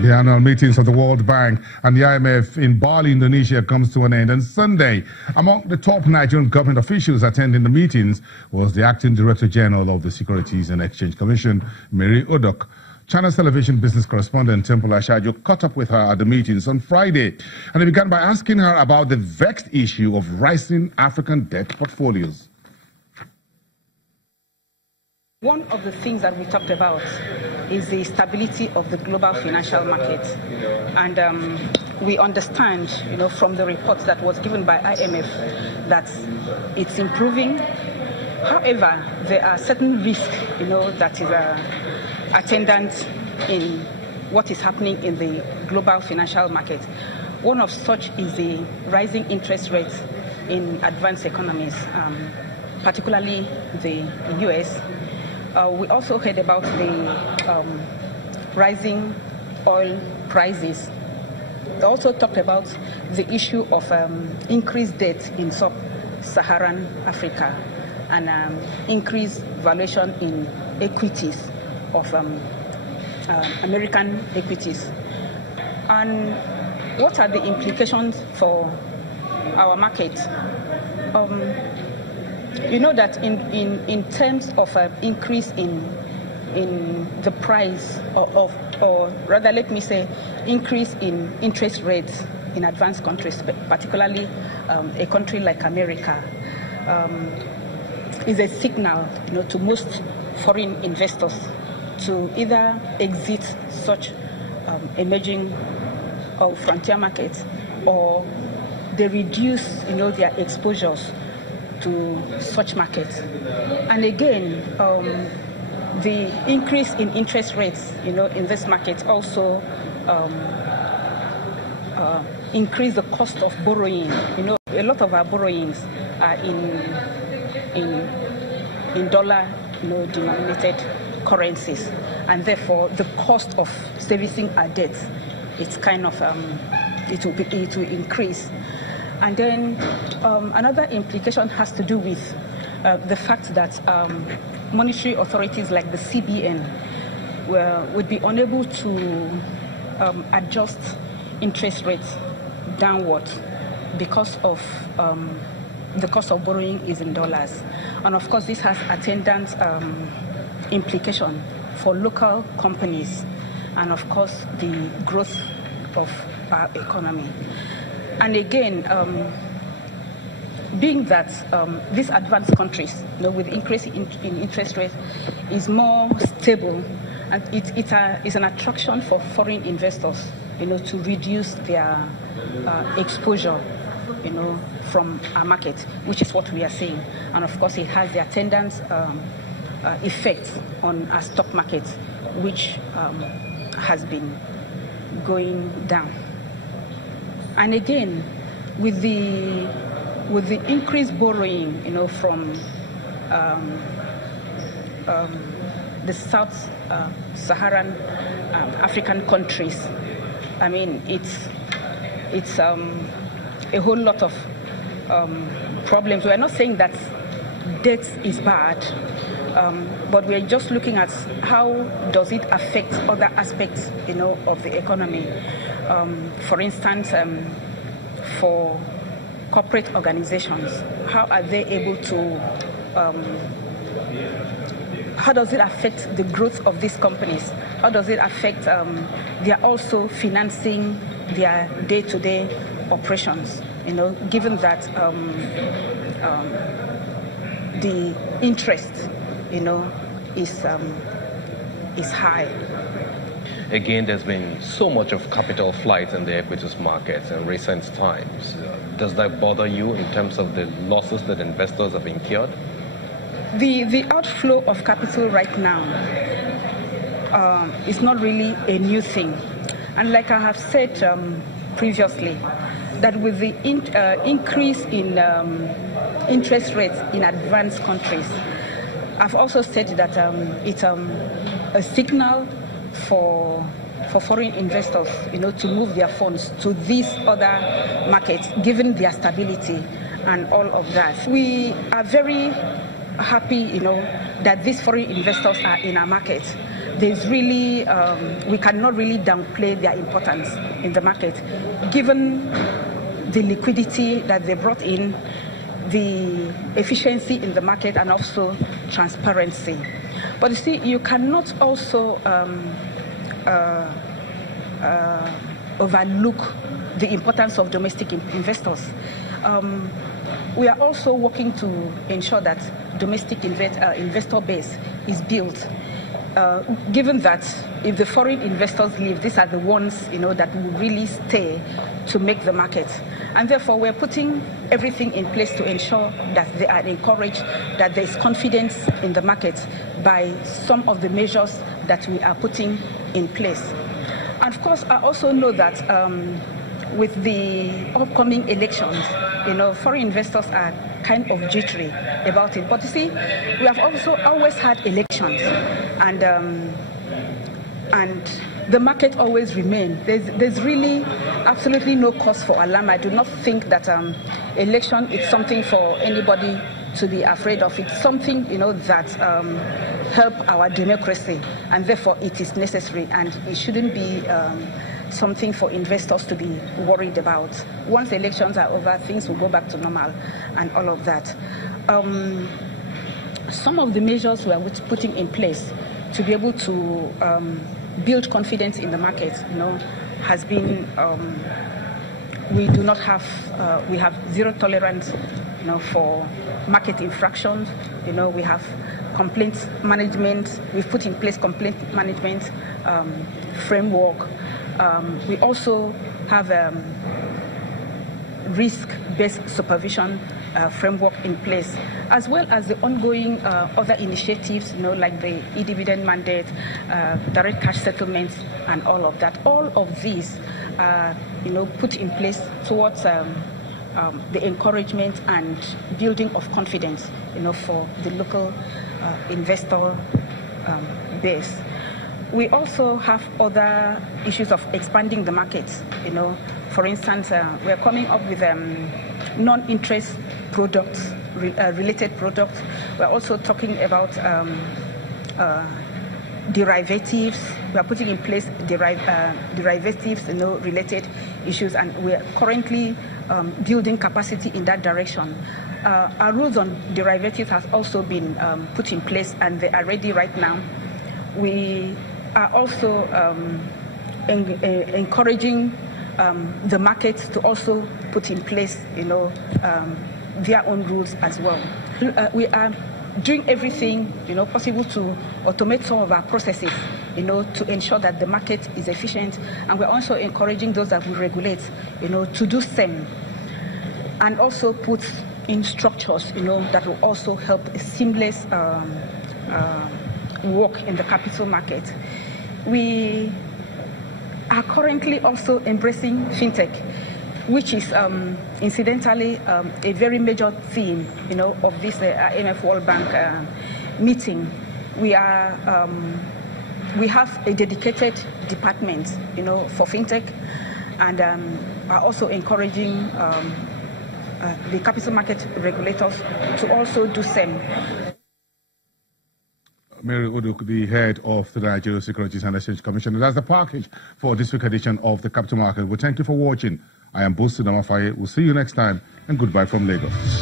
The annual meetings of the World Bank and the IMF in Bali, Indonesia comes to an end on Sunday. Among the top Nigerian government officials attending the meetings was the Acting Director General of the Securities and Exchange Commission, Mary Odok. Channels Television business correspondent Temple Ashajo caught up with her at the meetings on Friday, and he began by asking her about the vexed issue of rising African debt portfolios. One of the things that we talked about is the stability of the global financial market, and we understand, from the report that was given by IMF that it's improving. However, there are certain risks, that is attendant in what is happening in the global financial market. One of such is the rising interest rates in advanced economies, particularly the US. We also heard about the rising oil prices. They also talked about the issue of increased debt in sub-Saharan Africa and increased valuation in equities of American equities. And what are the implications for our market? You know that in terms of increase in the price or rather let me say increase in interest rates in advanced countries, particularly a country like America, is a signal, to most foreign investors to either exit such emerging or frontier markets, or they reduce, their exposures to such markets. And again, the increase in interest rates, in this market also increase the cost of borrowing. A lot of our borrowings are in dollar, denominated currencies, and therefore the cost of servicing our debt, it's kind of it will increase. And then another implication has to do with the fact that monetary authorities like the CBN would be unable to adjust interest rates downward because of the cost of borrowing is in dollars. And of course, this has attendant implication for local companies and of course the growth of our economy. And again, being that these advanced countries, with increase in interest rates, is more stable, and it's an attraction for foreign investors, to reduce their exposure, from our market, which is what we are seeing. And of course, it has the attendant effect on our stock market, which has been going down. And again, with the increased borrowing, from the Sub-Saharan African countries, I mean, it's a whole lot of problems. We are not saying that debt is bad, but we are just looking at how does it affect other aspects, of the economy. For instance, for corporate organizations, how are they able to, how does it affect the growth of these companies? How does it affect, they are also financing their day-to-day operations, given that the interest, is high. Again, there's been so much of capital flight in the equities markets in recent times. Does that bother you in terms of the losses that investors have incurred? The outflow of capital right now is not really a new thing. And like I have said previously, that with the increase in interest rates in advanced countries, I've also said that it's a signal for foreign investors, to move their funds to these other markets, given their stability and all of that. We are very happy, that these foreign investors are in our market. there's really, we cannot really downplay their importance in the market, given the liquidity that they brought in, the efficiency in the market, and also transparency. But you see, you cannot also overlook the importance of domestic investors. We are also working to ensure that domestic investor base is built, given that if the foreign investors leave, these are the ones that will really stay to make the market. And therefore, we're putting everything in place to ensure that they are encouraged, that there is confidence in the market by some of the measures that we are putting in place. And of course, I also know that with the upcoming elections, foreign investors are kind of jittery about it. But you see, we have also always had elections, and the market always remains. There's really absolutely no cause for alarm. I do not think that election is something for anybody to be afraid of. It's something that help our democracy, and therefore it is necessary, and it shouldn't be something for investors to be worried about. Once elections are over, things will go back to normal and all of that. Some of the measures we are putting in place to be able to build confidence in the market, has been, we do not have, we have zero tolerance, for market infractions. We have complaints management. We've put in place complaint management framework. We also have risk-based supervision framework in place, as well as the ongoing other initiatives, like the e-dividend mandate, direct cash settlements, and all of that. All of these are, put in place towards the encouragement and building of confidence, for the local investor base. We also have other issues of expanding the markets. For instance, we are coming up with non-interest products, related products. We're also talking about derivatives. We are putting in place derivatives, related issues, and we are currently building capacity in that direction. Our rules on derivatives has also been put in place, and they are ready right now. We are also encouraging the market to also put in place, their own rules as well. We are doing everything, possible to automate some of our processes, to ensure that the market is efficient, and we're also encouraging those that we regulate, to do same, and also put in structures, that will also help a seamless work in the capital market. We are currently also embracing fintech, which is incidentally a very major theme, of this IMF World Bank meeting. We are we have a dedicated department, for fintech, and are also encouraging the capital market regulators to also do same. Mary Uduk, the head of the Nigeria Securities and Exchange Commission. That's the package for this week's edition of the Capital Market. We thank you for watching. I am Bosi Damafaye. We'll see you next time, and goodbye from Lagos.